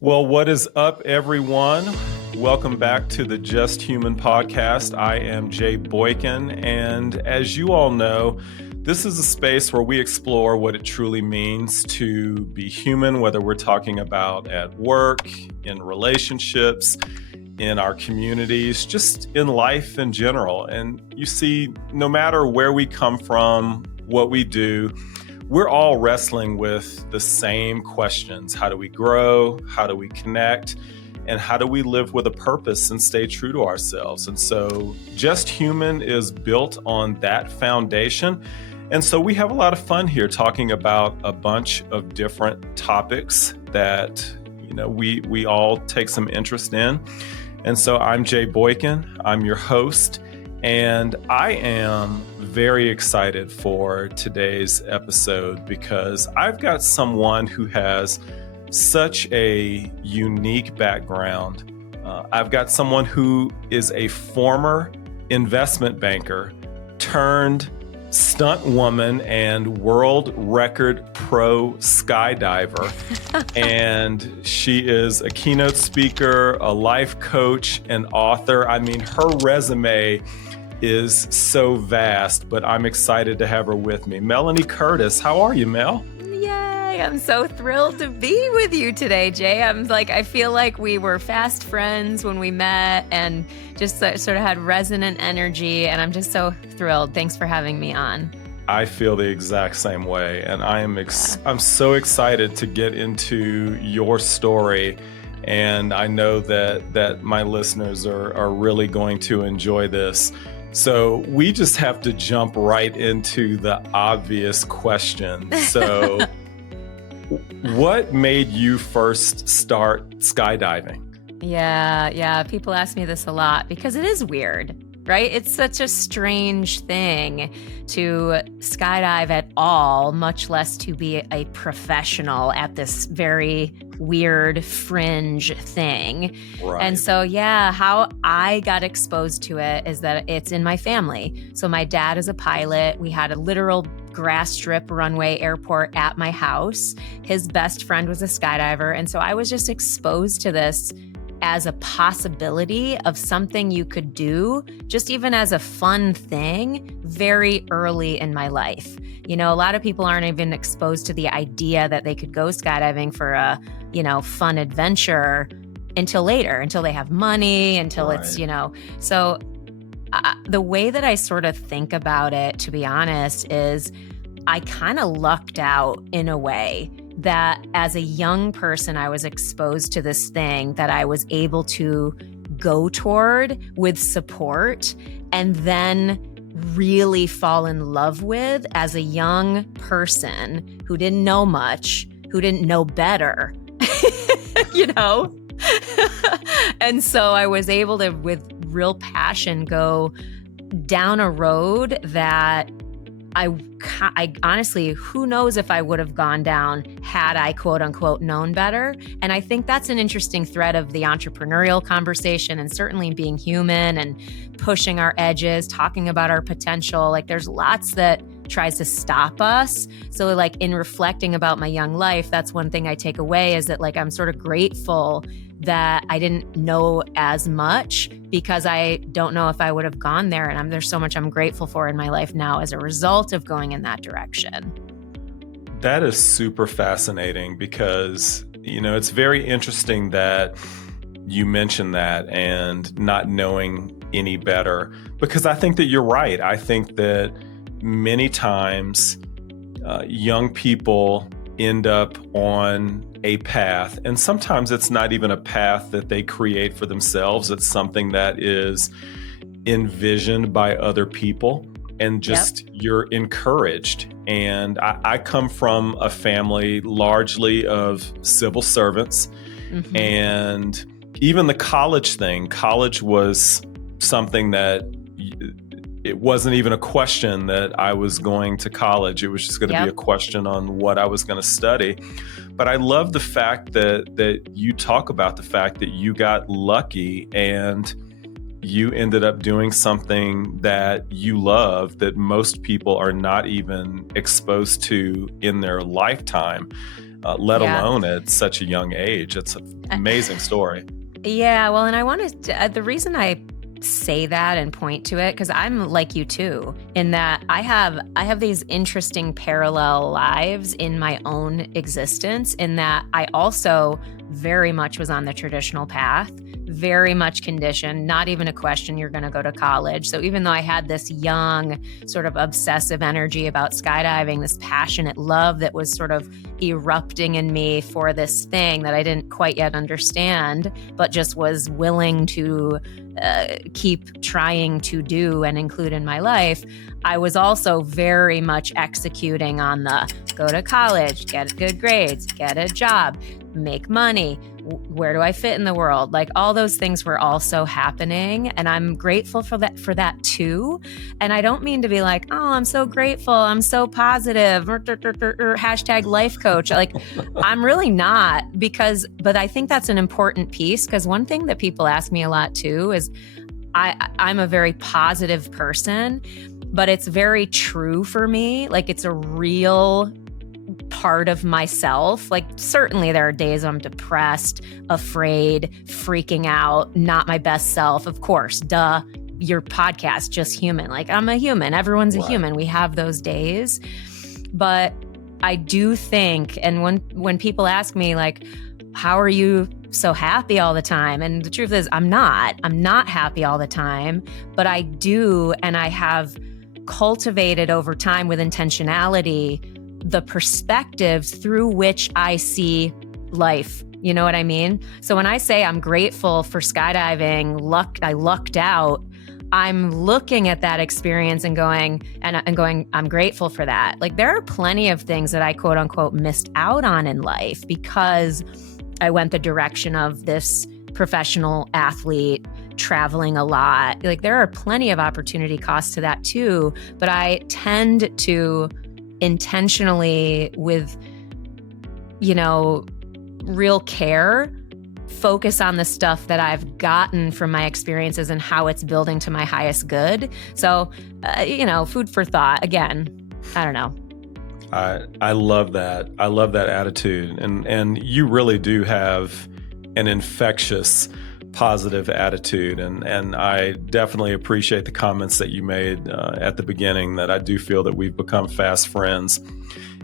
Well, what is up, everyone? Welcome back to the Just Human podcast. I am Jay Boykin, and as you all know, this is a space where we explore what it truly means to be human, whether we're talking about at work, in relationships, in our communities, just in life in general. And you see, no matter where we come from, what we do, we're all wrestling with the same questions. How do we grow? How do we connect? And how do we live with a purpose and stay true to ourselves? And so Just Human is built on that foundation. And so we have a lot of fun here talking about a bunch of different topics that, we all take some interest in. And so I'm Jay Boykin. I'm your host. And I am very excited for today's episode because I've got someone who has such a unique background. I've got someone who is a former investment banker turned stunt woman and world record pro skydiver. And she is a keynote speaker, a life coach, and author. I mean, her resume is so vast, but I'm excited to have her with me. Melanie Curtis, how are you, Mel? Yay, I'm so thrilled to be with you today, Jay. I feel like we were fast friends when we met and just sort of had resonant energy, and I'm just so thrilled. Thanks for having me on. I feel the exact same way, and I'm so excited to get into your story, and I know that my listeners are really going to enjoy this. So we just have to jump right into the obvious question. So what made you first start skydiving? Yeah. People ask me this a lot because it is weird, right? It's such a strange thing to skydive at all, much less to be a professional at this very weird fringe thing. Right. And so, how I got exposed to it is that it's in my family. So my dad is a pilot. We had a literal grass strip runway airport at my house. His best friend was a skydiver. And so I was just exposed to this as a possibility of something you could do, just even as a fun thing, very early in my life. A lot of people aren't even exposed to the idea that they could go skydiving for a, fun adventure until later, until they have money, until Right. it's, So the way that I sort of think about it, to be honest, is I kind of lucked out in a way that as a young person, I was exposed to this thing that I was able to go toward with support and then really fall in love with as a young person who didn't know much, who didn't know better, And so I was able to, with real passion, go down a road that I honestly, who knows if I would have gone down had I, quote unquote, known better. And I think that's an interesting thread of the entrepreneurial conversation, and certainly being human and pushing our edges, talking about our potential. Like, there's lots that tries to stop us. So like, in reflecting about my young life, that's one thing I take away, is that I'm sort of grateful that I didn't know as much, because I don't know if I would have gone there. And there's so much I'm grateful for in my life now as a result of going in that direction. That is super fascinating because, it's very interesting that you mentioned that and not knowing any better, because I think that you're right. I think that many times young people end up on a path, and sometimes it's not even a path that they create for themselves. It's something that is envisioned by other people, and just you're encouraged. And I come from a family largely of civil servants. Mm-hmm. And even the college was something that it wasn't even a question that I was going to college. It was just going to be a question on what I was going to study. But I love the fact that you talk about the fact that you got lucky and you ended up doing something that you love, that most people are not even exposed to in their lifetime. let alone at such a young age. It's an amazing story. Yeah, well, and I wanted to, the reason I say that and point to it, because I'm like you too, in that I have these interesting parallel lives in my own existence, in that I also very much was on the traditional path, very much conditioned, not even a question you're going to go to college. So even though I had this young sort of obsessive energy about skydiving, this passionate love that was sort of erupting in me for this thing that I didn't quite yet understand, but just was willing to keep trying to do and include in my life, I was also very much executing on the go to college, get good grades, get a job, make money. Where do I fit in the world? Like all those things were also happening. And I'm grateful for that too. And I don't mean to be like, oh, I'm so grateful. I'm so positive. Hashtag life coach. Like I'm really not, but I think that's an important piece, because one thing that people ask me a lot too is I'm a very positive person, but it's very true for me. Like it's a real part of myself. Like certainly there are days I'm depressed, afraid, freaking out, not my best self. Of course, duh, your podcast, just human. Like I'm a human. Everyone's a human. We have those days. But I do think, and when people ask me like, how are you so happy all the time? And the truth is I'm not happy all the time, but I do. And I have cultivated over time with intentionality the perspectives through which I see life. You know what I mean? So when I say I'm grateful for skydiving, I lucked out, I'm looking at that experience and going, I'm grateful for that. Like there are plenty of things that I quote unquote missed out on in life because I went the direction of this professional athlete, traveling a lot. Like there are plenty of opportunity costs to that too, but I tend to intentionally, with, real care, focus on the stuff that I've gotten from my experiences and how it's building to my highest good. So, food for thought. Again, I don't know. I love that. I love that attitude. And you really do have an infectious positive attitude. And I definitely appreciate the comments that you made at the beginning, that I do feel that we've become fast friends.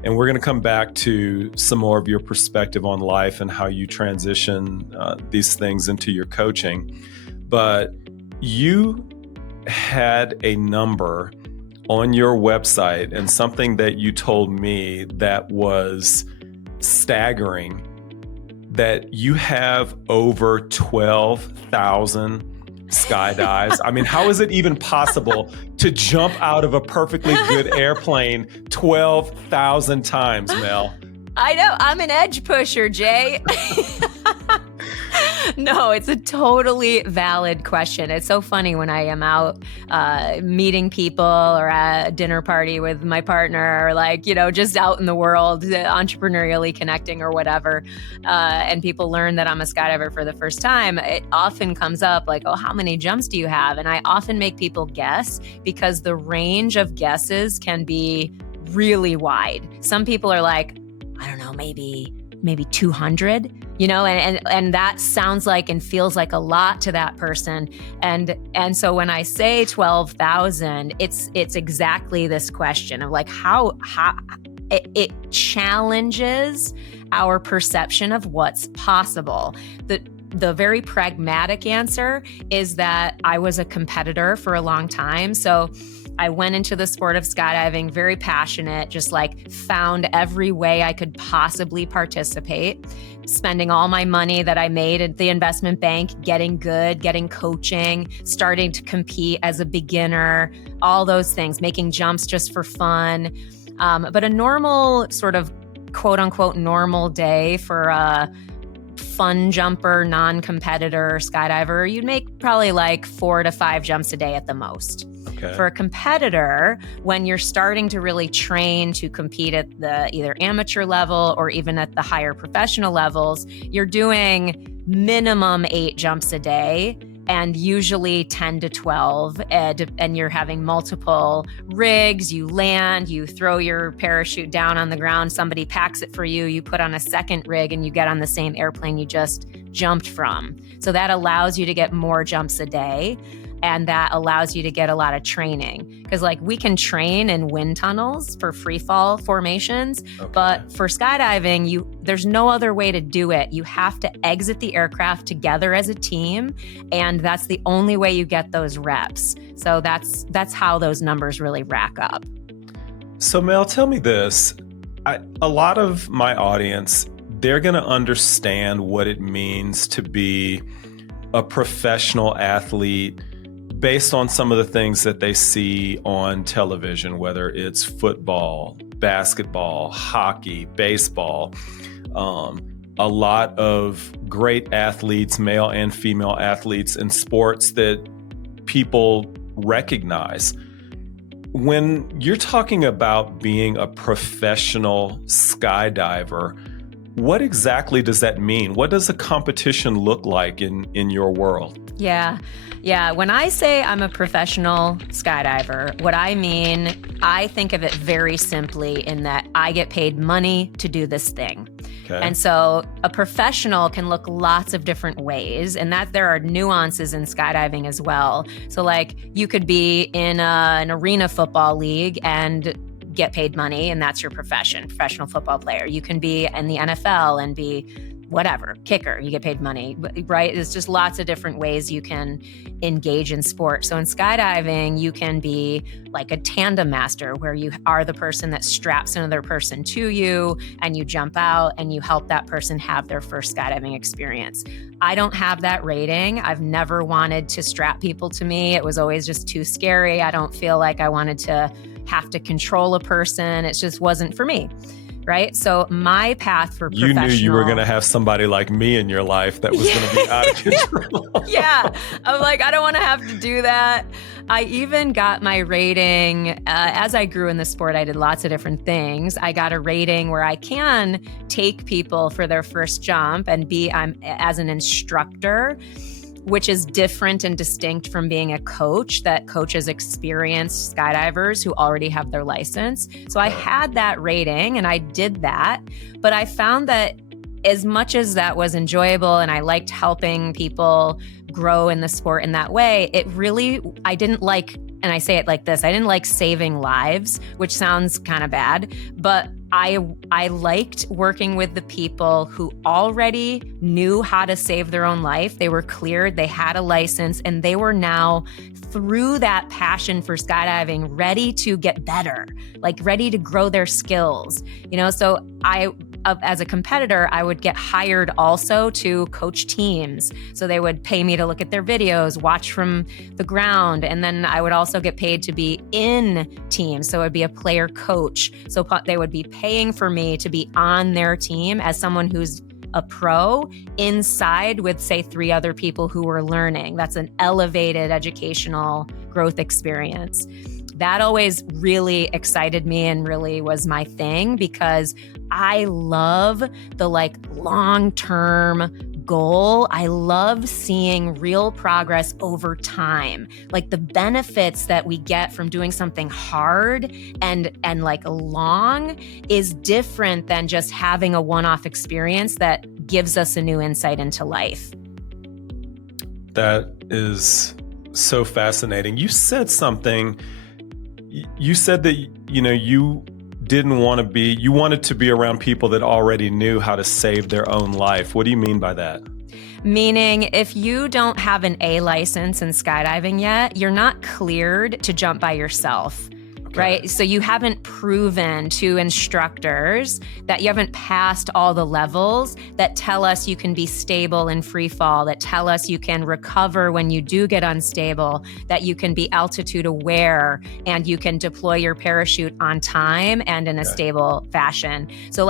And we're going to come back to some more of your perspective on life and how you transition these things into your coaching. But you had a number on your website and something that you told me that was staggering, that you have over 12,000 skydives. I mean, how is it even possible to jump out of a perfectly good airplane 12,000 times, Mel? I know. I'm an edge pusher, Jay. No, it's a totally valid question. It's so funny when I am out meeting people or at a dinner party with my partner, or just out in the world, entrepreneurially connecting or whatever, and people learn that I'm a skydiver for the first time. It often comes up like, oh, how many jumps do you have? And I often make people guess, because the range of guesses can be really wide. Some people are like, I don't know, maybe 200, and that sounds like and feels like a lot to that person. And so when I say 12,000, it's exactly this question of like, how it challenges our perception of what's possible. The very pragmatic answer is that I was a competitor for a long time. So I went into the sport of skydiving very passionate, just like found every way I could possibly participate, spending all my money that I made at the investment bank, getting good, getting coaching, starting to compete as a beginner, all those things, making jumps just for fun. But a normal sort of quote unquote normal day for a fun jumper, non-competitor skydiver, you'd make probably like 4 to 5 jumps a day at the most. Okay. For a competitor, when you're starting to really train to compete at the either amateur level or even at the higher professional levels, you're doing minimum 8 jumps a day. and usually 10 to 12, and you're having multiple rigs. You land, you throw your parachute down on the ground, somebody packs it for you, you put on a second rig, and you get on the same airplane you just jumped from. So that allows you to get more jumps a day. And that allows you to get a lot of training, because like we can train in wind tunnels for free fall formations, but for skydiving, there's no other way to do it. You have to exit the aircraft together as a team, and that's the only way you get those reps. So that's how those numbers really rack up. So Mel, tell me this. A lot of my audience, they're going to understand what it means to be a professional athlete based on some of the things that they see on television, whether it's football, basketball, hockey, baseball. A lot of great athletes, male and female athletes in sports that people recognize. When you're talking about being a professional skydiver, what exactly does that mean? What does a competition look like in your world? Yeah. When I say I'm a professional skydiver, what I mean, I think of it very simply in that I get paid money to do this thing. Okay. And so a professional can look lots of different ways, and that there are nuances in skydiving as well. So like you could be in an arena football league and get paid money, and that's your profession, professional football player. You can be in the NFL and be whatever, kicker, you get paid money, right? There's just lots of different ways you can engage in sport. So in skydiving, you can be like a tandem master, where you are the person that straps another person to you and you jump out and you help that person have their first skydiving experience. I don't have that rating. I've never wanted to strap people to me. It was always just too scary. I don't feel like I wanted to have to control a person. It just wasn't for me. Right? So my path for professional... You knew you were going to have somebody like me in your life that was going to be out of control. Yeah. I'm like, I don't want to have to do that. I even got my rating, as I grew in the sport, I did lots of different things. I got a rating where I can take people for their first jump and I'm as an instructor, which is different and distinct from being a coach that coaches experienced skydivers who already have their license. So I had that rating and I did that, but I found that as much as that was enjoyable and I liked helping people grow in the sport in that way, I didn't like, and I say it like this, I didn't like saving lives, which sounds kind of bad, but I liked working with the people who already knew how to save their own life. They were cleared, they had a license, and they were now, through that passion for skydiving, ready to get better, like ready to grow their skills. So as a competitor, I would get hired also to coach teams. So they would pay me to look at their videos, watch from the ground, and then I would also get paid to be in teams. So it would be a player coach. So they would be paying for me to be on their team as someone who's a pro inside with, say, 3 other people who were learning. That's an elevated educational growth experience. That always really excited me and really was my thing, because I love the long-term goal. I love seeing real progress over time. Like the benefits that we get from doing something hard and long is different than just having a one-off experience that gives us a new insight into life. That is so fascinating. You said something. You said that, you wanted to be around people that already knew how to save their own life. What do you mean by that? Meaning, if you don't have an A license in skydiving yet, you're not cleared to jump by yourself. Okay. Right? So you haven't proven to instructors that you haven't passed all the levels that tell us you can be stable in free fall, that tell us you can recover when you do get unstable, that you can be altitude aware, and you can deploy your parachute on time and in a stable fashion. So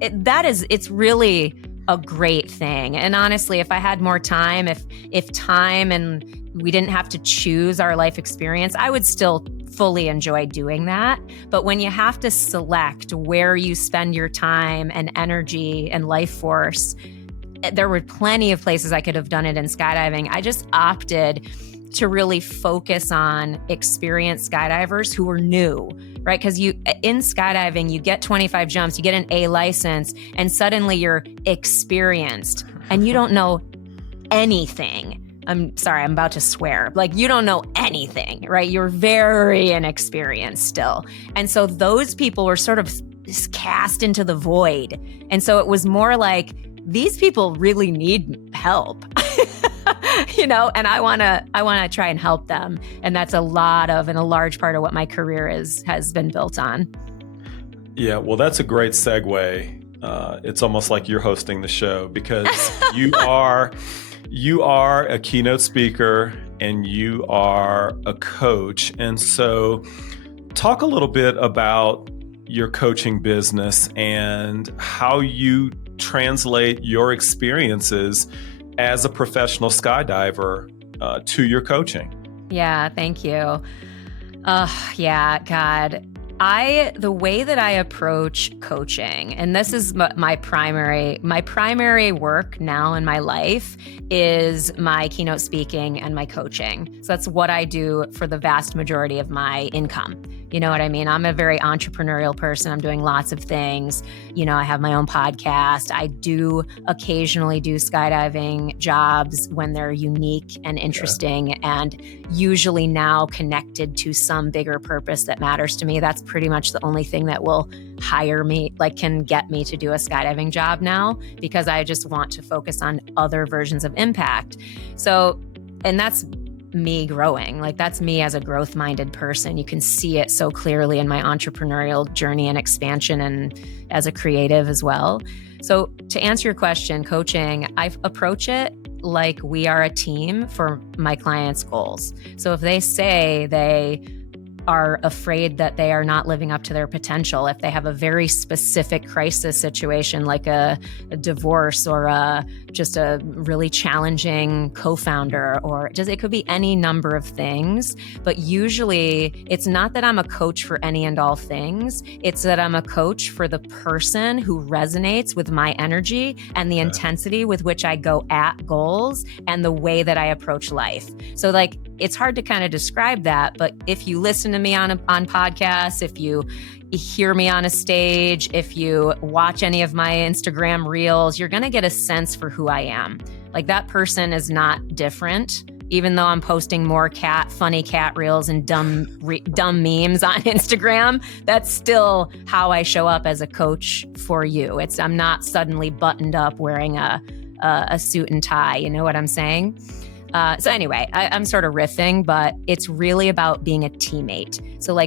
it's really a great thing. And honestly, if I had more time, if time and we didn't have to choose our life experience, I would still fully enjoy doing that. But when you have to select where you spend your time and energy and life force, there were plenty of places I could have done it in skydiving. I just opted to really focus on experienced skydivers who were new, right? Because in skydiving, you get 25 jumps, you get an A license, and suddenly you're experienced and you don't know anything. I'm sorry, I'm about to swear. Like, you don't know anything, right? You're very inexperienced still. And so those people were sort of cast into the void. And so it was more like, these people really need help. And I want to try and help them. And that's a large part of what my career has been built on. Yeah, well, that's a great segue. It's almost like you're hosting the show, because you are a keynote speaker and you are a coach. And so talk a little bit about your coaching business and how you translate your experiences as a professional skydiver to your coaching. Yeah, thank you. Yeah, God. The way that I approach coaching, and this is my primary work now in my life, is my keynote speaking and my coaching. So that's what I do for the vast majority of my income. You know what I mean? I'm a very entrepreneurial person. I'm doing lots of things. I have my own podcast. I do occasionally do skydiving jobs when they're unique and interesting, and usually now connected to some bigger purpose that matters to me. That's pretty much the only thing that will hire me, can get me to do a skydiving job now, because I just want to focus on other versions of impact. So, and that's me growing. That's me as a growth-minded person. You can see it so clearly in my entrepreneurial journey and expansion, and as a creative as well. So to answer your question, coaching, I approach it like we are a team for my clients' goals. So if they say they are afraid that they are not living up to their potential, if they have a very specific crisis situation like a divorce or just a really challenging co-founder, or it could be any number of things. But usually it's not that I'm a coach for any and all things. It's that I'm a coach for the person who resonates with my energy and the intensity with which I go at goals and the way that I approach life. So it's hard to kind of describe that, but if you listen to me on podcasts, if you hear me on a stage, if you watch any of my Instagram reels, you're going to get a sense for who I am. That person is not different, even though I'm posting more funny cat reels and dumb memes on Instagram. That's still how I show up as a coach for you. I'm not suddenly buttoned up wearing a suit and tie. You know what I'm saying? So anyway, I'm sort of riffing, but it's really about being a teammate. So I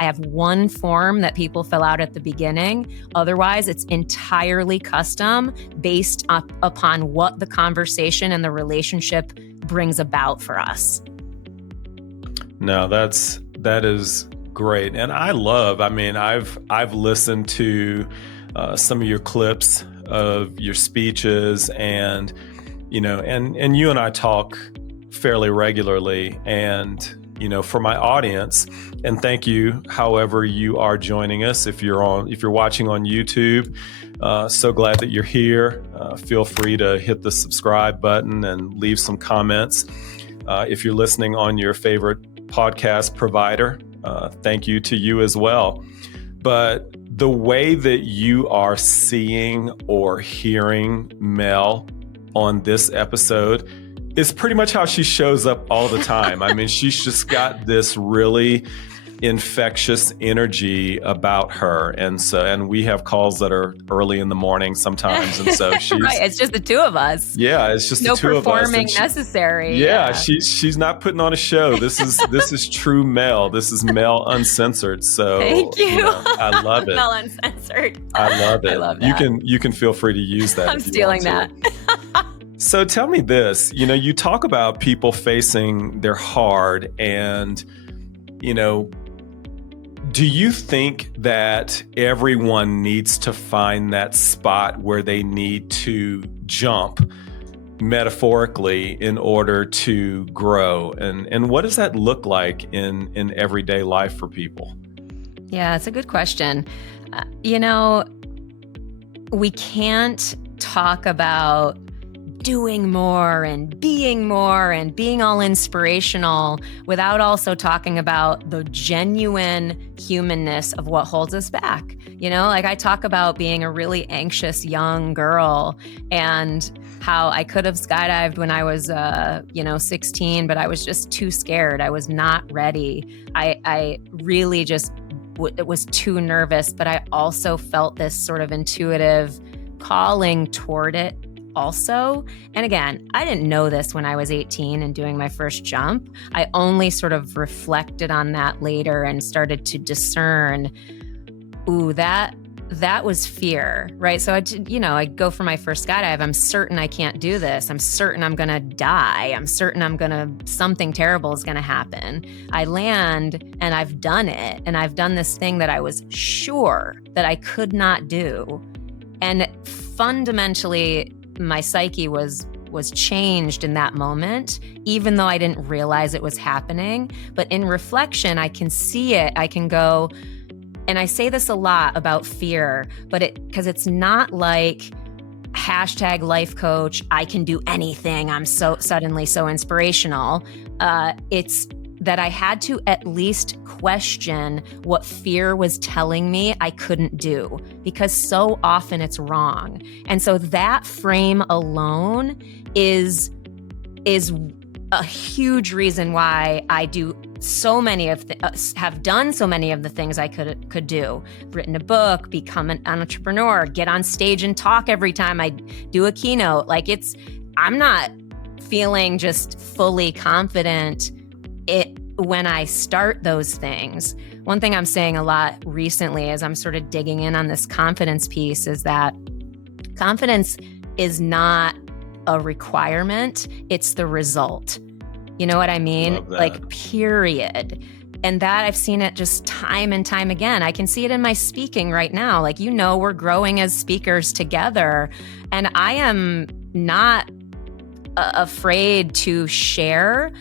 have one form that people fill out at the beginning. Otherwise, it's entirely custom based upon what the conversation and the relationship brings about for us. No, that is great. And I've listened to some of your clips of your speeches, and and you and I talk fairly regularly, and for my audience, and thank you however you are joining us. If you're watching on YouTube, so glad that you're here. Feel free to hit the subscribe button and leave some comments. If you're listening on your favorite podcast provider, thank you to you as well. But the way that you are seeing or hearing Mel on this episode is pretty much how she shows up all the time. She's just got this really infectious energy about her. And we have calls that are early in the morning sometimes. And so she's right. It's just the two of us. Yeah, it's just no the two of us. No performing necessary. Yeah, she's not putting on a show. This is true Mel. This is Mel uncensored. So thank you. I love it. Mel uncensored. I love it. I love that. You can feel free to use that. I'm stealing that. So tell me this, you talk about people facing their hard, and, do you think that everyone needs to find that spot where they need to jump metaphorically in order to grow? And what does that look like in everyday life for people? Yeah, it's a good question. We can't talk about doing more and being all inspirational without also talking about the genuine humanness of what holds us back. Like I talk about being a really anxious young girl and how I could have skydived when I was, 16, but I was just too scared. I was not ready. I really just was too nervous, but I also felt this sort of intuitive calling toward it also. And again, I didn't know this when I was 18 and doing my first jump. I only sort of reflected on that later and started to discern, that was fear, right? So I go for my first skydive. I'm certain I can't do this. I'm certain I'm going to die. I'm certain something terrible is going to happen. I land and I've done it. And I've done this thing that I was sure that I could not do. And fundamentally, my psyche was changed in that moment, even though I didn't realize it was happening. But in reflection, I can see it. I can go, and I say this a lot about fear, because it's not like #life coach, I can do anything, I'm so suddenly so inspirational. It's that I had to at least question what fear was telling me I couldn't do, because so often it's wrong. And so that frame alone is a huge reason why I do so many have done so many of the things I could do. Written a book, become an entrepreneur, get on stage and talk every time I do a keynote. I'm not feeling just fully confident when I start those things. One thing I'm saying a lot recently as I'm sort of digging in on this confidence piece is that confidence is not a requirement, it's the result. You know what I mean? Period. And that I've seen it just time and time again. I can see it in my speaking right now. We're growing as speakers together. And I am not afraid to share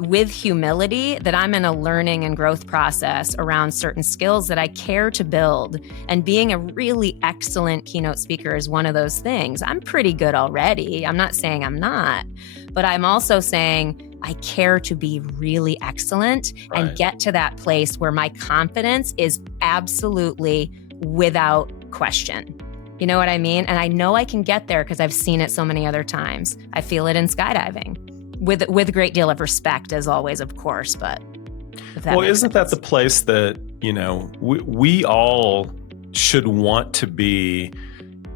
with humility that I'm in a learning and growth process around certain skills that I care to build. And being a really excellent keynote speaker is one of those things. I'm pretty good already. I'm not saying I'm not, but I'm also saying I care to be really excellent and get to that place where my confidence is absolutely without question. You know what I mean? And I know I can get there because I've seen it so many other times. I feel it in skydiving with a great deal of respect, as always, of course. But isn't that the place that, we all should want to be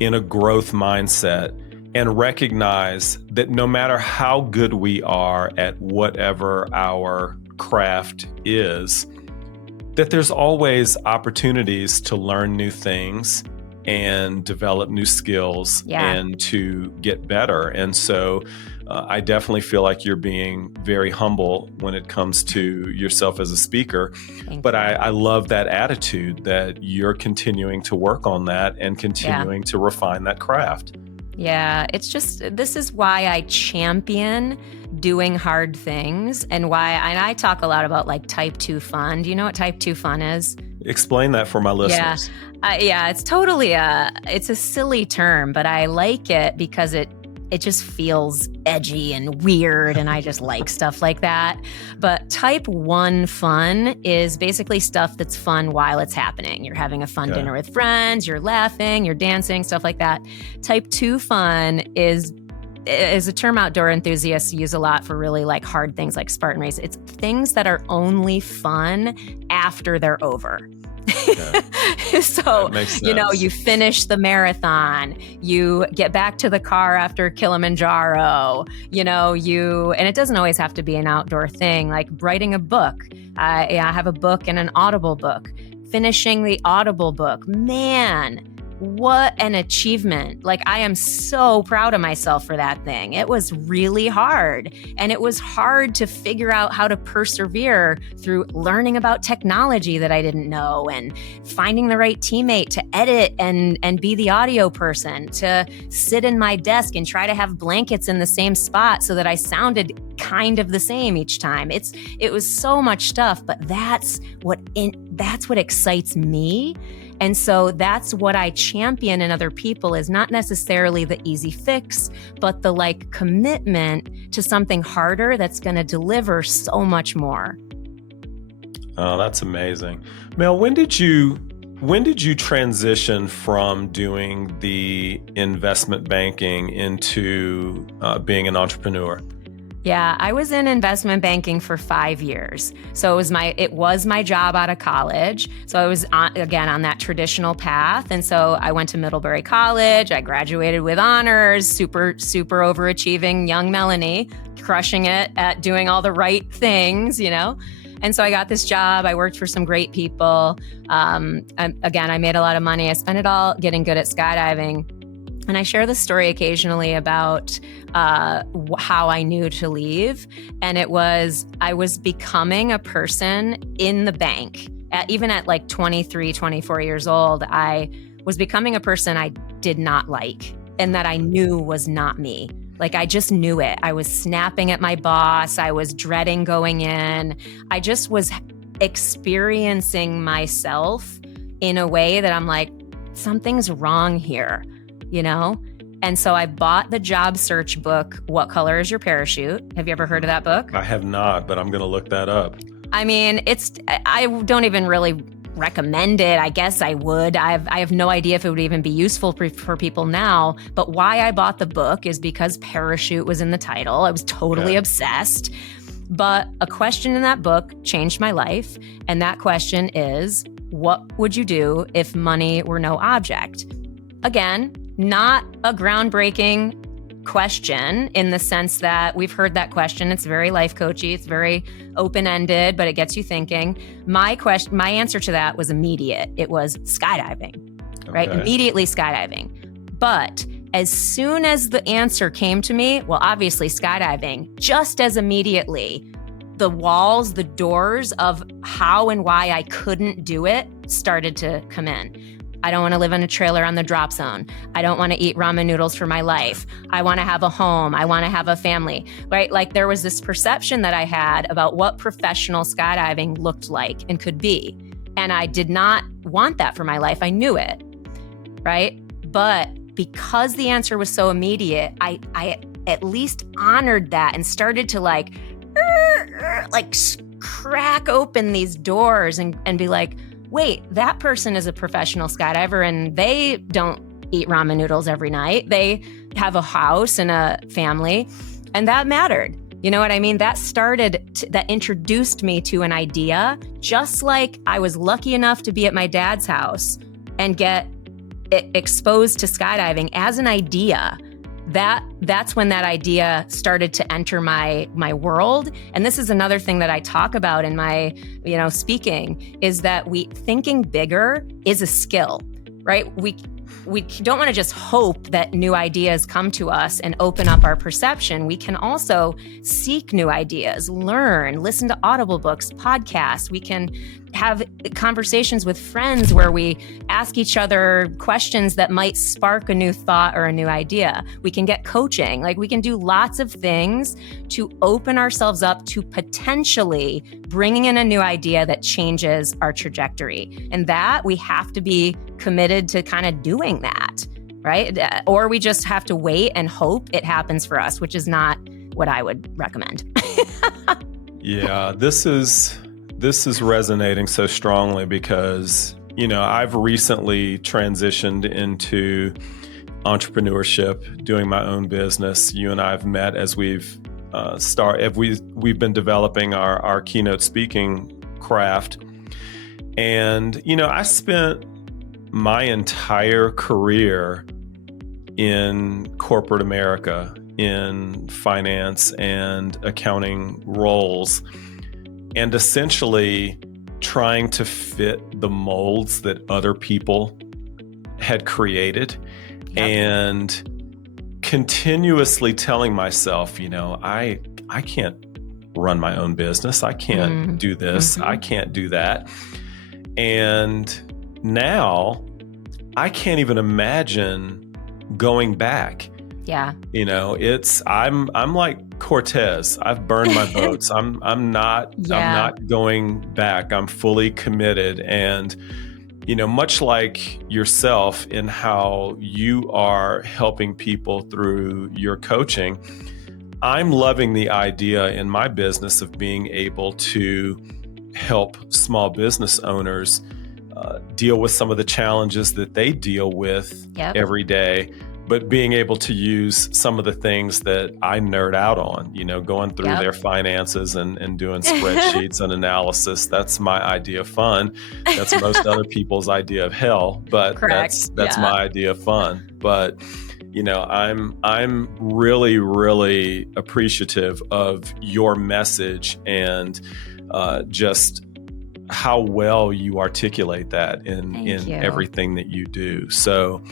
in a growth mindset and recognize that no matter how good we are at whatever our craft is, that there's always opportunities to learn new things and develop new skills and to get better. And so I definitely feel like you're being very humble when it comes to yourself as a speaker. But I love that attitude that you're continuing to work on that and continuing to refine that craft. Yeah, this is why I champion doing hard things and I talk a lot about type 2 fun. Do you know what type 2 fun is? Explain that for my listeners. Yeah, it's totally it's a silly term, but I like it because it just feels edgy and weird, and I just like stuff like that. But type 1 fun is basically stuff that's fun while it's happening. You're having a fun dinner with friends, you're laughing, you're dancing, stuff like that. Type 2 fun is a term outdoor enthusiasts use a lot for really hard things like Spartan race. It's things that are only fun after they're over. So, you finish the marathon, you get back to the car after Kilimanjaro, and it doesn't always have to be an outdoor thing, like writing a book. I have a book and an Audible book. Finishing the Audible book, man, what an achievement. I am so proud of myself for that thing. It was really hard. And it was hard to figure out how to persevere through learning about technology that I didn't know and finding the right teammate to edit and be the audio person, to sit in my desk and try to have blankets in the same spot so that I sounded kind of the same each time. It was so much stuff, but that's what excites me. And so that's what I champion in other people, is not necessarily the easy fix, but the like commitment to something harder that's going to deliver so much more. Oh, that's amazing. Mel, when did you transition from doing the investment banking into being an entrepreneur? Yeah, I was in investment banking for 5 years. So it was my job out of college. So I was on that traditional path. And so I went to Middlebury College. I graduated with honors, super overachieving young Melanie, crushing it at doing all the right things, And so I got this job. I worked for some great people. I made a lot of money. I spent it all getting good at skydiving. And I share this story occasionally about how I knew to leave. And I was becoming a person in the bank. Even at like 23, 24 years old, I was becoming a person I did not like and that I knew was not me. Like, I just knew it. I was snapping at my boss. I was dreading going in. I just was experiencing myself in a way that I'm like, something's wrong here. And so I bought the job search book, What Color is Your Parachute? Have you ever heard of that book? I have not, but I'm going to look that up. I mean, I don't even really recommend it. I guess I would. I have no idea if it would even be useful for people now. But why I bought the book is because parachute was in the title. I was totally obsessed. But a question in that book changed my life. And that question is, what would you do if money were no object? Again, not a groundbreaking question in the sense that we've heard that question. It's very life coachy. It's very open-ended, but it gets you thinking. My answer to that was immediate. It was skydiving, right? Immediately skydiving. But as soon as the answer came to me, well, obviously skydiving, just as immediately, the walls, the doors of how and why I couldn't do it started to come in. I don't want to live in a trailer on the drop zone. I don't want to eat ramen noodles for my life. I want to have a home. I want to have a family, right? Like, there was this perception that I had about what professional skydiving looked like and could be. And I did not want that for my life. I knew it, right? But because the answer was so immediate, I at least honored that and started to like crack open these doors and be like, wait, that person is a professional skydiver and they don't eat ramen noodles every night. They have a house and a family, and that mattered. You know what I mean? That introduced me to an idea, just like I was lucky enough to be at my dad's house and get exposed to skydiving as an idea. That's when that idea started to enter my world. And this is another thing that I talk about in my, speaking, is that thinking bigger is a skill, right? We don't want to just hope that new ideas come to us and open up our perception. We can also seek new ideas, learn, listen to Audible books, podcasts. We can have conversations with friends where we ask each other questions that might spark a new thought or a new idea. We can get coaching. Like, we can do lots of things to open ourselves up to potentially bringing in a new idea that changes our trajectory. And that we have to be committed to kind of doing that, right? Or we just have to wait and hope it happens for us, which is not what I would recommend. Yeah, this is resonating so strongly because, I've recently transitioned into entrepreneurship, doing my own business. You and I have met as we've been developing our keynote speaking craft. And, I spent my entire career in corporate America, in finance and accounting roles, and essentially trying to fit the molds that other people had created. Yep. And continuously telling myself, I can't run my own business. I can't do this. I can't do that. And now I can't even imagine going back. Yeah. I'm like Cortez. I've burned my boats. I'm not going back. I'm fully committed. And much like yourself in how you are helping people through your coaching, I'm loving the idea in my business of being able to help small business owners deal with some of the challenges that they deal with every day, but being able to use some of the things that I nerd out on, going through their finances and doing spreadsheets and analysis. That's my idea of fun. That's most other people's idea of hell, but that's my idea of fun. But I'm really, really appreciative of your message and just how well you articulate that in everything that you do. So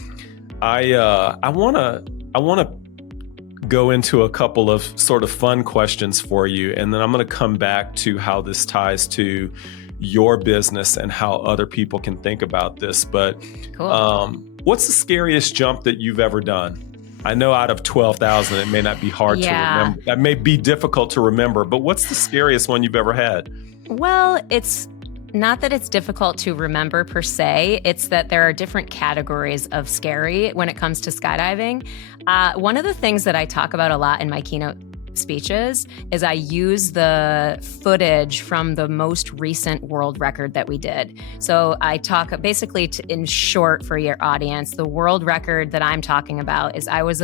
I want to go into a couple of sort of fun questions for you, and then I'm going to come back to how this ties to your business and how other people can think about this. But what's the scariest jump that you've ever done? I know out of 12,000, it may not be hard to remember. That may be difficult to remember, but what's the scariest one you've ever had? Well, it's not that it's difficult to remember per se. It's that there are different categories of scary when it comes to skydiving. One of the things that I talk about a lot in my keynote speeches is I use the footage from the most recent world record that we did. So I talk basically in short for your audience, the world record that I'm talking about is I was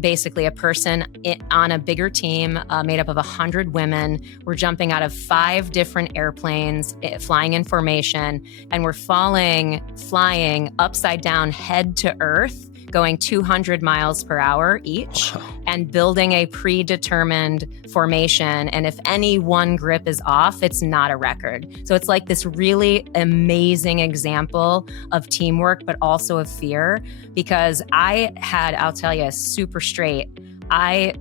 basically a person on a bigger team made up of 100 women. We're jumping out of 5 different airplanes, flying in formation, and we're flying upside down head to earth, going 200 miles per hour each, and building a predetermined formation. And if any one grip is off, it's not a record. So it's like this really amazing example of teamwork, but also of fear, because I'll tell you super straight, I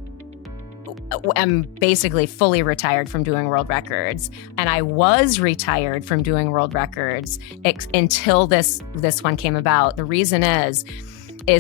am basically fully retired from doing world records. And I was retired from doing world records until this one came about. The reason is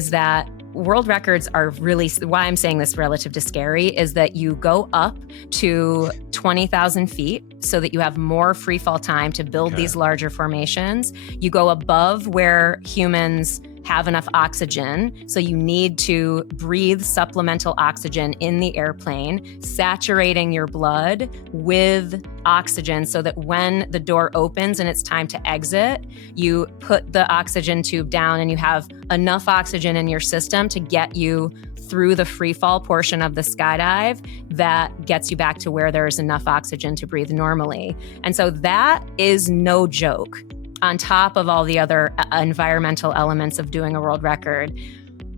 that world records are really, why I'm saying this relative to scary, is that you go up to 20,000 feet so that you have more free fall time to build these larger formations. You go above where humans have enough oxygen, so you need to breathe supplemental oxygen in the airplane, saturating your blood with oxygen so that when the door opens and it's time to exit, you put the oxygen tube down and you have enough oxygen in your system to get you through the free fall portion of the skydive that gets you back to where there's enough oxygen to breathe normally. And so that is no joke, on top of all the other environmental elements of doing a world record.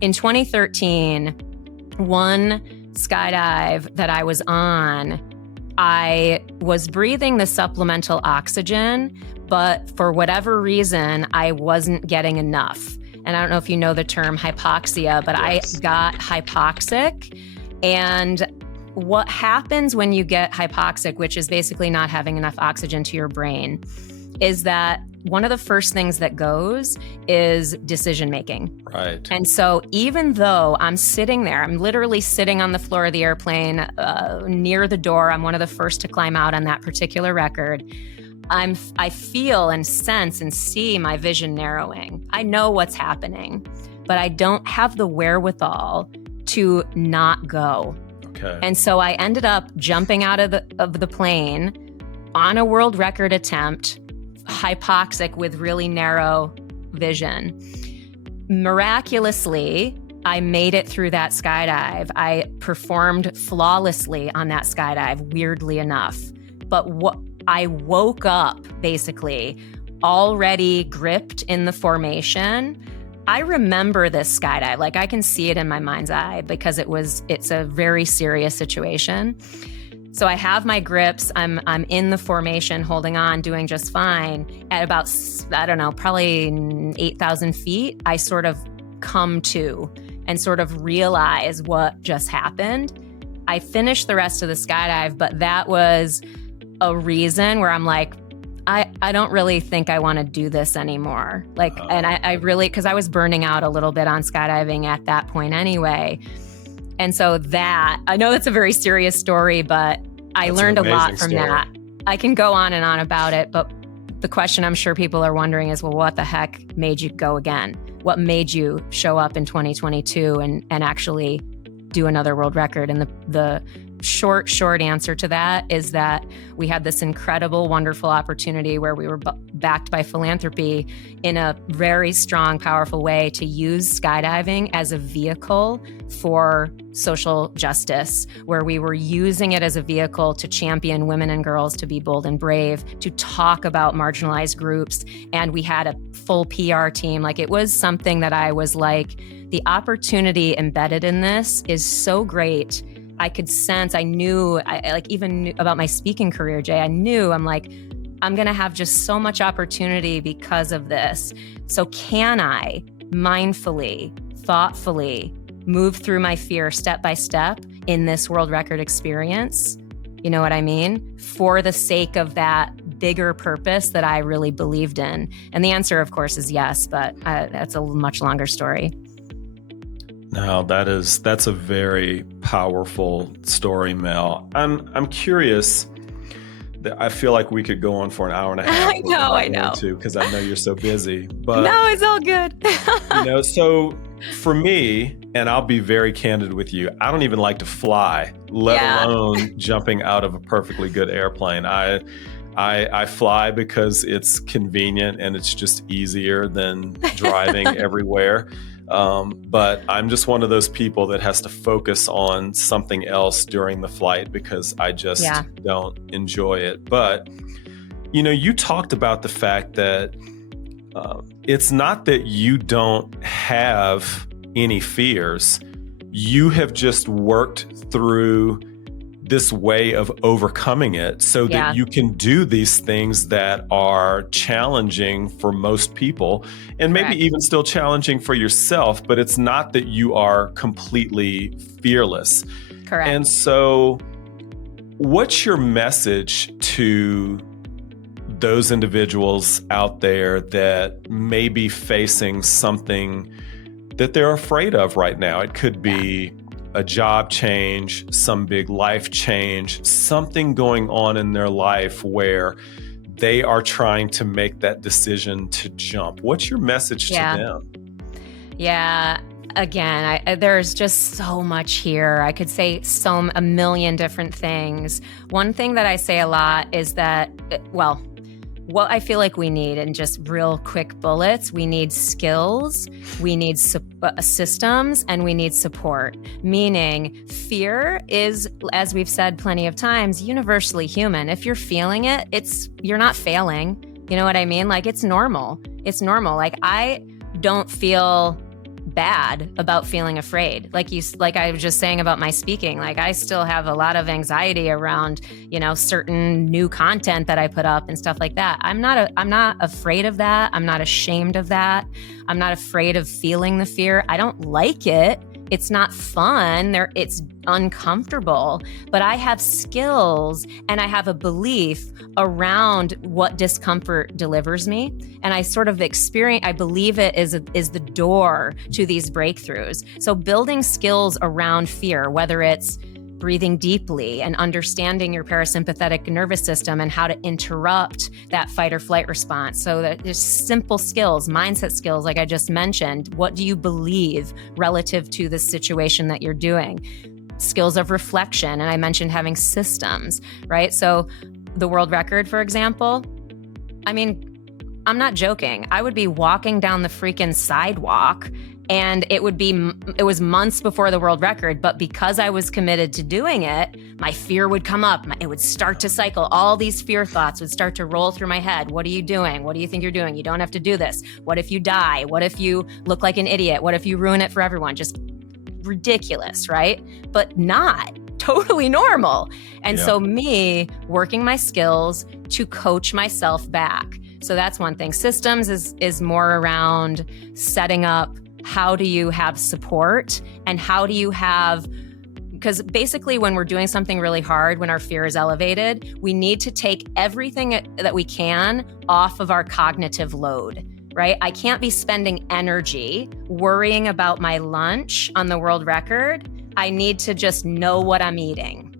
In 2013, one skydive that I was on, I was breathing the supplemental oxygen, but for whatever reason, I wasn't getting enough. And I don't know if you know the term hypoxia, but yes. I got hypoxic. And what happens when you get hypoxic, which is basically not having enough oxygen to your brain, is that one of the first things that goes is decision making. Right. And so even though I'm sitting there, I'm literally sitting on the floor of the airplane near the door. I'm one of the first to climb out on that particular record. I feel and sense and see my vision narrowing. I know what's happening, but I don't have the wherewithal to not go. Okay. And so I ended up jumping out of the plane on a world record attempt, hypoxic with really narrow vision. Miraculously, I made it through that skydive. I performed flawlessly on that skydive, weirdly enough. But I woke up basically already gripped in the formation. I remember this skydive, like I can see it in my mind's eye because it's a very serious situation. So I have my grips, I'm in the formation, holding on, doing just fine. At about, I don't know, probably 8,000 feet, I sort of come to and sort of realize what just happened. I finished the rest of the skydive, but that was a reason where I'm like, I don't really think I want to do this anymore. And I really, because I was burning out a little bit on skydiving at that point anyway. And so I know that's a very serious story, but I learned a lot from that. I can go on and on about it, but the question I'm sure people are wondering is, well, what the heck made you go again? What made you show up in 2022 and actually do another world record? And the short answer to that is that we had this incredible, wonderful opportunity where we were backed by philanthropy in a very strong, powerful way to use skydiving as a vehicle for social justice, where we were using it as a vehicle to champion women and girls to be bold and brave, to talk about marginalized groups. And we had a full PR team. Like, it was something that I was like, the opportunity embedded in this is so great. I could sense, I even knew about my speaking career, Jay. I'm going to have just so much opportunity because of this. So can I mindfully, thoughtfully move through my fear step by step in this world record experience? You know what I mean? For the sake of that bigger purpose that I really believed in. And the answer, of course, is yes, but that's a much longer story. No, that's a very powerful story, Mel. I'm curious. I feel like we could go on for an hour and a half. I know. Because I know you're so busy. But no, it's all good. So for me, and I'll be very candid with you, I don't even like to fly, let alone jumping out of a perfectly good airplane. I fly because it's convenient and it's just easier than driving everywhere. But I'm just one of those people that has to focus on something else during the flight because I just don't enjoy it. But, you talked about the fact that it's not that you don't have any fears. You have just worked through this way of overcoming it so that you can do these things that are challenging for most people and maybe even still challenging for yourself, but it's not that you are completely fearless. Correct. And so what's your message to those individuals out there that may be facing something that they're afraid of right now? It could be a job change, some big life change, something going on in their life where they are trying to make that decision to jump. What's your message to them? Yeah. Again, there's just so much here. I could say a million different things. One thing that I say a lot is that, what I feel like we need, in just real quick bullets, we need skills, we need systems, and we need support. Meaning, fear is, as we've said plenty of times, universally human. If you're feeling it, you're not failing. You know what I mean? Like, it's normal. It's normal. Like, I don't feel bad about feeling afraid. Like I was just saying about my speaking, like, I still have a lot of anxiety around, certain new content that I put up and stuff like that. I'm not afraid of that. I'm not ashamed of that. I'm not afraid of feeling the fear. I don't like it. It's not fun. It's uncomfortable, but I have skills and I have a belief around what discomfort delivers me. And I sort of I believe it is the door to these breakthroughs. So building skills around fear, whether it's breathing deeply and understanding your parasympathetic nervous system and how to interrupt that fight or flight response. So that there's simple skills, mindset skills, like I just mentioned. What do you believe relative to the situation that you're doing? Skills of reflection. And I mentioned having systems, right? So the world record, for example, I'm not joking. I would be walking down the freaking sidewalk and it was months before the world record, but because I was committed to doing it, my fear would come up. It would start to cycle. All these fear thoughts would start to roll through my head. What are you doing? What do you think you're doing? You don't have to do this. What if you die? What if you look like an idiot? What if you ruin it for everyone? Just ridiculous, right? But not totally normal. And so me working my skills to coach myself back. So that's one thing. Systems is more around setting up, how do you have support and how do you have, because basically when we're doing something really hard, when our fear is elevated, we need to take everything that we can off of our cognitive load, right? I can't be spending energy worrying about my lunch on the world record. I need to just know what I'm eating.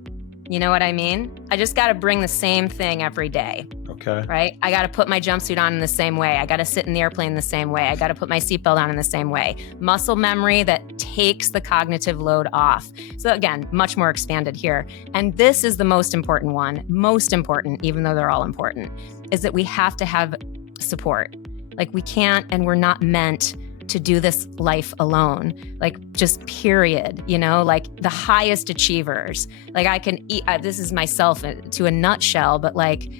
You know what I mean? I just got to bring the same thing every day. Okay. Right? I got to put my jumpsuit on in the same way. I got to sit in the airplane the same way. I got to put my seatbelt on in the same way. Muscle memory that takes the cognitive load off. So again, much more expanded here. And this is the most important one, most important, even though they're all important, is that we have to have support. Like we can't, and we're not meant to do this life alone, like just period, like the highest achievers. Like I can eat, this is myself to a nutshell, but like,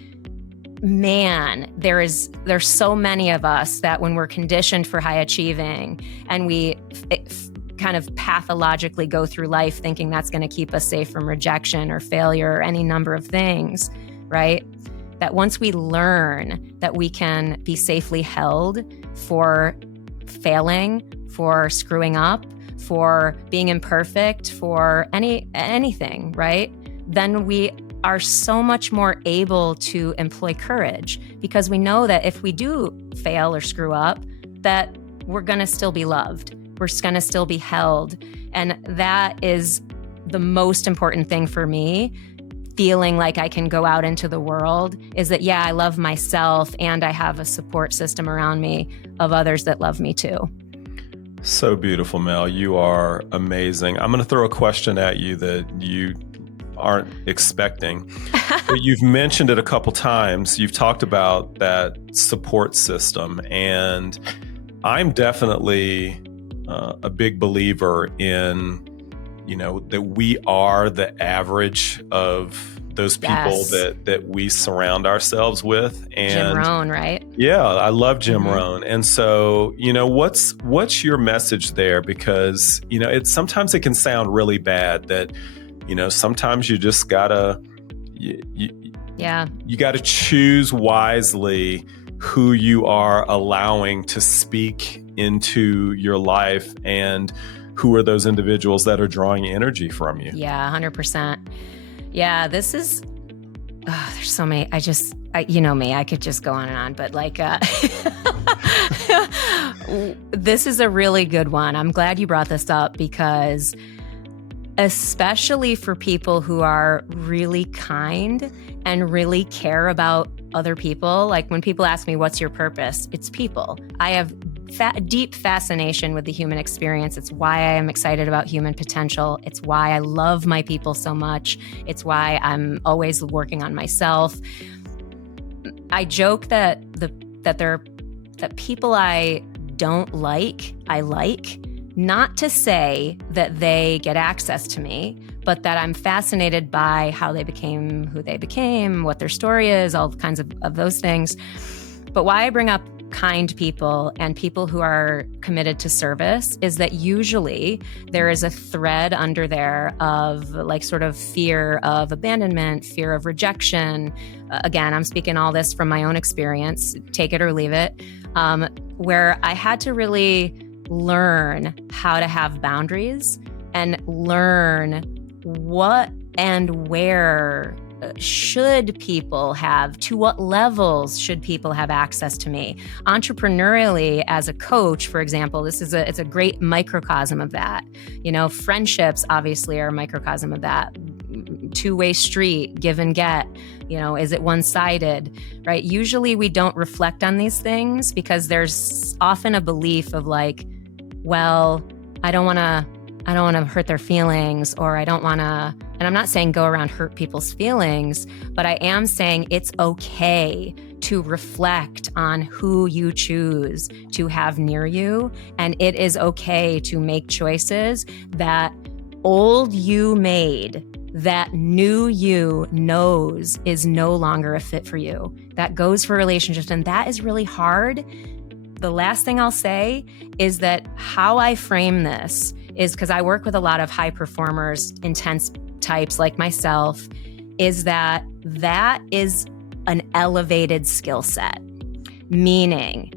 man, there's so many of us that when we're conditioned for high achieving and we kind of pathologically go through life thinking that's going to keep us safe from rejection or failure or any number of things, right? That once we learn that we can be safely held for failing, for screwing up, for being imperfect, for anything, right? Then we are so much more able to employ courage because we know that if we do fail or screw up, that we're going to still be loved. We're going to still be held. And that is the most important thing for me, feeling like I can go out into the world, is that, yeah, I love myself and I have a support system around me of others that love me too. So beautiful, Mel. You are amazing. I'm going to throw a question at you that you aren't expecting. But you've mentioned it a couple times. You've talked about that support system. And I'm definitely a big believer in, that we are the average of those people that we surround ourselves with. And Jim Rohn, right? Yeah, I love Jim Rohn. And so, what's your message there? Because, sometimes it can sound really bad that, sometimes you just gotta, you gotta choose wisely who you are allowing to speak into your life and who are those individuals that are drawing energy from you. Yeah, 100%. Yeah, this is, there's so many, you know me, I could just go on and on, but like, this is a really good one. I'm glad you brought this up because especially for people who are really kind and really care about other people. Like when people ask me, what's your purpose? It's people. I have deep fascination with the human experience. It's why I am excited about human potential. It's why I love my people so much. It's why I'm always working on myself. I joke that people I don't like, I like. Not to say that they get access to me, but that I'm fascinated by how they became who they became, what their story is, all kinds of those things. But why I bring up kind people and people who are committed to service is that usually there is a thread under there of like sort of fear of abandonment, fear of rejection. Again, I'm speaking all this from my own experience, take it or leave it, where I had to really learn how to have boundaries and learn what and where should people have, to what levels should people have access to me. Entrepreneurially, as a coach, for example, it's a great microcosm of that. Friendships obviously are a microcosm of that. Two-way street, give and get. Is it one-sided, right? Usually we don't reflect on these things because there's often a belief of like, well, I don't want to hurt their feelings, or I don't want to, and I'm not saying go around hurt people's feelings, but I am saying it's okay to reflect on who you choose to have near you. And it is okay to make choices that old you made, that new you knows is no longer a fit for you. That goes for relationships, and that is really hard. The last thing I'll say is that how I frame this is, because I work with a lot of high performers, intense types like myself, is that is an elevated skill set. Meaning,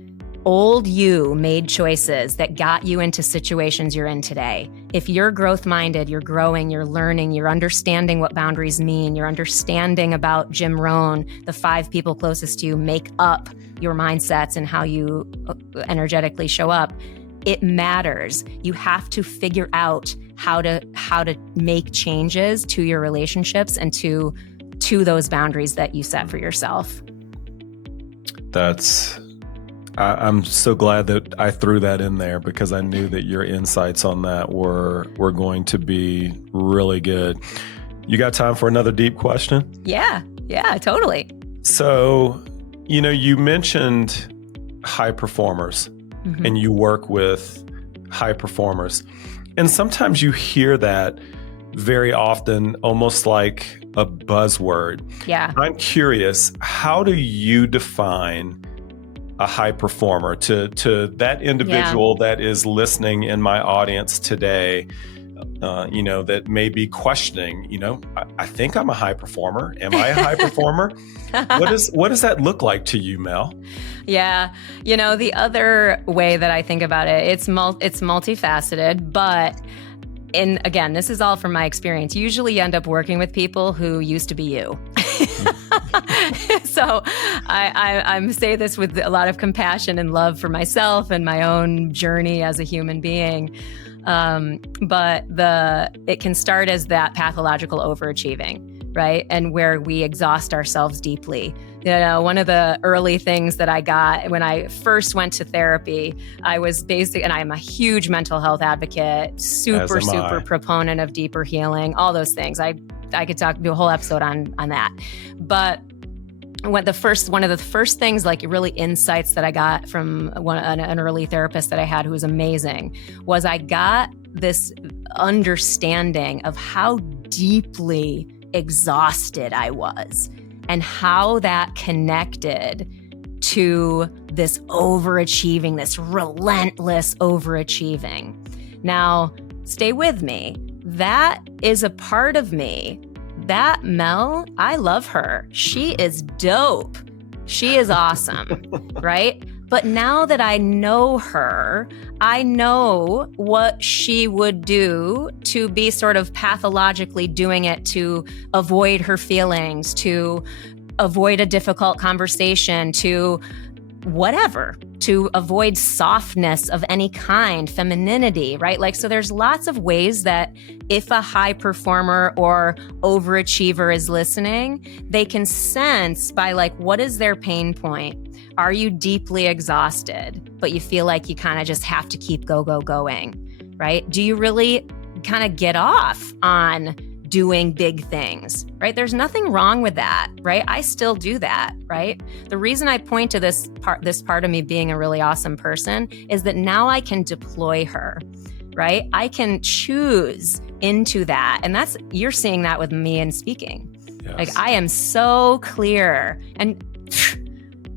old you made choices that got you into situations you're in today. If you're growth-minded, you're growing, you're learning, you're understanding what boundaries mean, you're understanding about Jim Rohn, the 5 people closest to you make up your mindsets and how you energetically show up, it matters. You have to figure out how to make changes to your relationships and to those boundaries that you set for yourself. I'm so glad that I threw that in there because I knew that your insights on that were going to be really good. You got time for another deep question? Yeah, totally. So, you mentioned high performers and you work with high performers. And sometimes you hear that very often, almost like a buzzword. Yeah. I'm curious, how do you define a high performer to that individual that is listening in my audience today, that may be questioning, I think I'm a high performer. Am I a high performer? What does that look like to you, Mel? Yeah. The other way that I think about it, it's multifaceted, but again, this is all from my experience. Usually you end up working with people who used to be you. So I say this with a lot of compassion and love for myself and my own journey as a human being. But it can start as that pathological overachieving, right? And where we exhaust ourselves deeply. One of the early things that I got when I first went to therapy, I was and I'm a huge mental health advocate, super proponent of deeper healing, all those things. I could do a whole episode on that. But one of the first things, like really insights that I got from an early therapist that I had who was amazing, was I got this understanding of how deeply exhausted I was and how that connected to this overachieving, this relentless overachieving. Now, stay with me. That is a part of me. That Mel, I love her. She is dope. She is awesome, right? But now that I know her, I know what she would do to be sort of pathologically doing it to avoid her feelings, to avoid a difficult conversation, to whatever, to avoid softness of any kind, femininity, right? So there's lots of ways that if a high performer or overachiever is listening, they can sense by what is their pain point? Are you deeply exhausted, but you feel like you kind of just have to keep going, right? Do you really kind of get off on doing big things, right? There's nothing wrong with that, right? I still do that, right? The reason I point to this part of me being a really awesome person is that now I can deploy her, right? I can choose into that. And you're seeing that with me in speaking. Yes. I am so clear. And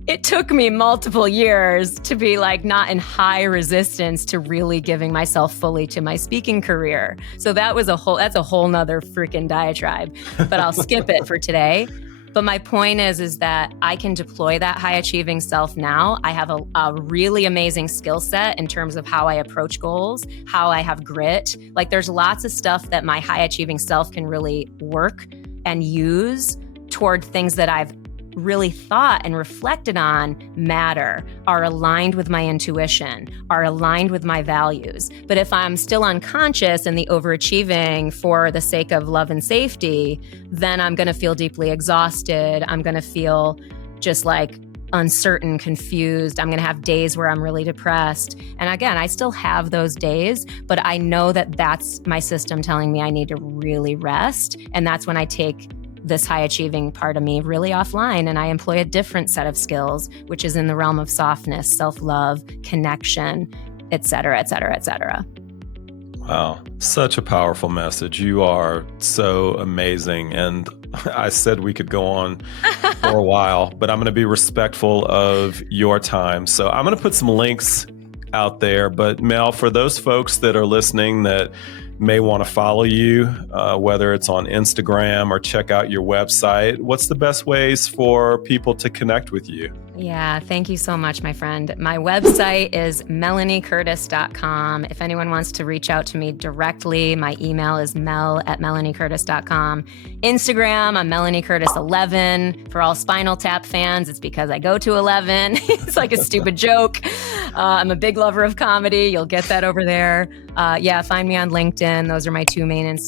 it took me multiple years to be not in high resistance to really giving myself fully to my speaking career. So that's a whole nother freaking diatribe, but I'll skip it for today. But my point is that I can deploy that high achieving self now. I have a really amazing skill set in terms of how I approach goals, how I have grit. There's lots of stuff that my high achieving self can really work and use toward things that I've really thought and reflected on matter, are aligned with my intuition, are aligned with my values. But if I'm still unconscious and the overachieving for the sake of love and safety, then I'm going to feel deeply exhausted. I'm going to feel just uncertain, confused. I'm going to have days where I'm really depressed. And again, I still have those days, but I know that that's my system telling me I need to really rest. And that's when I take this high achieving part of me really offline and I employ a different set of skills, which is in the realm of softness, self-love, connection, et cetera, et cetera, et cetera. Wow. Such a powerful message. You are so amazing. And I said we could go on for a while, but I'm going to be respectful of your time. So I'm going to put some links out there. But Mel, for those folks that are listening that may want to follow you, whether it's on Instagram or check out your website, what's the best ways for people to connect with you? Yeah, thank you so much, my friend. My website is melaniecurtis.com. If anyone wants to reach out to me directly, my email is mel@melaniecurtis.com. Instagram, I'm melaniecurtis11. For all Spinal Tap fans, it's because I go to 11. It's like a stupid joke. I'm a big lover of comedy. You'll get that over there. Find me on LinkedIn. Those are my two main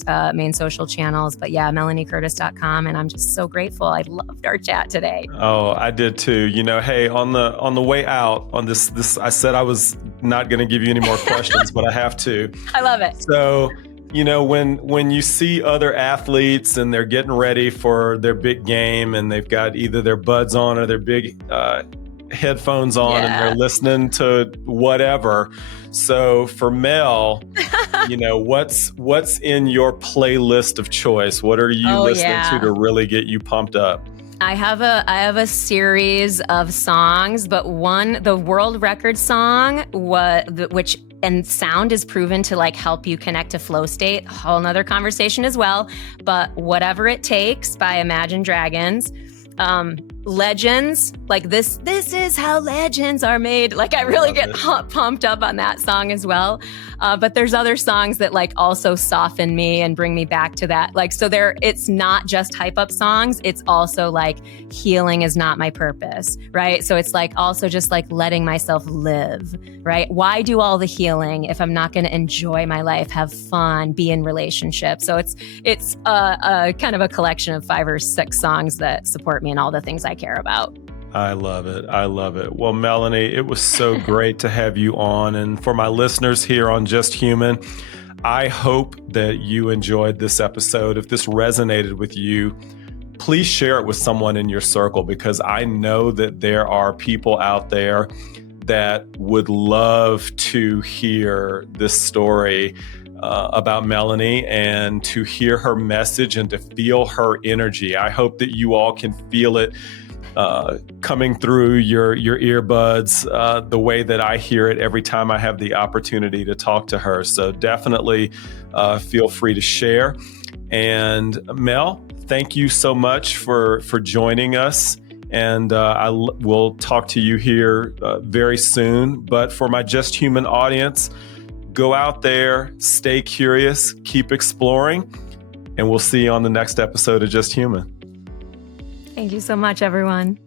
social channels. But yeah, melaniecurtis.com. And I'm just so grateful. I loved our chat today. Oh, I did too. hey, on the way out on this, I said I was not going to give you any more questions, but I have to. I love it. So, when you see other athletes and they're getting ready for their big game and they've got either their buds on or their big headphones on and they're listening to whatever. So for Mel, what's in your playlist of choice? What are you listening to really get you pumped up? I have a series of songs, but the world record song, which and sound is proven to like help you connect to flow state, whole nother conversation as well. But Whatever It Takes by Imagine Dragons. Legends, like this is how legends are made. Like I really get pumped up on that song as well. But there's other songs that like also soften me and bring me back to that. Like, so it's not just hype up songs. It's also like healing is not my purpose, right? So it's like also just like letting myself live, right? Why do all the healing if I'm not going to enjoy my life, have fun, be in relationships? So it's a kind of a collection of 5 or 6 songs that support me in all the things I care about. I love it. I love it. Well, Melanie, it was so great to have you on. And for my listeners here on Just Human, I hope that you enjoyed this episode. If this resonated with you, please share it with someone in your circle, because I know that there are people out there that would love to hear this story about Melanie and to hear her message and to feel her energy. I hope that you all can feel it coming through your earbuds the way that I hear it every time I have the opportunity to talk to her. So definitely feel free to share. And Mel, thank you so much for joining us. And I will talk to you here very soon. But for my Just Human audience, go out there, stay curious, keep exploring, and we'll see you on the next episode of Just Human. Thank you so much, everyone.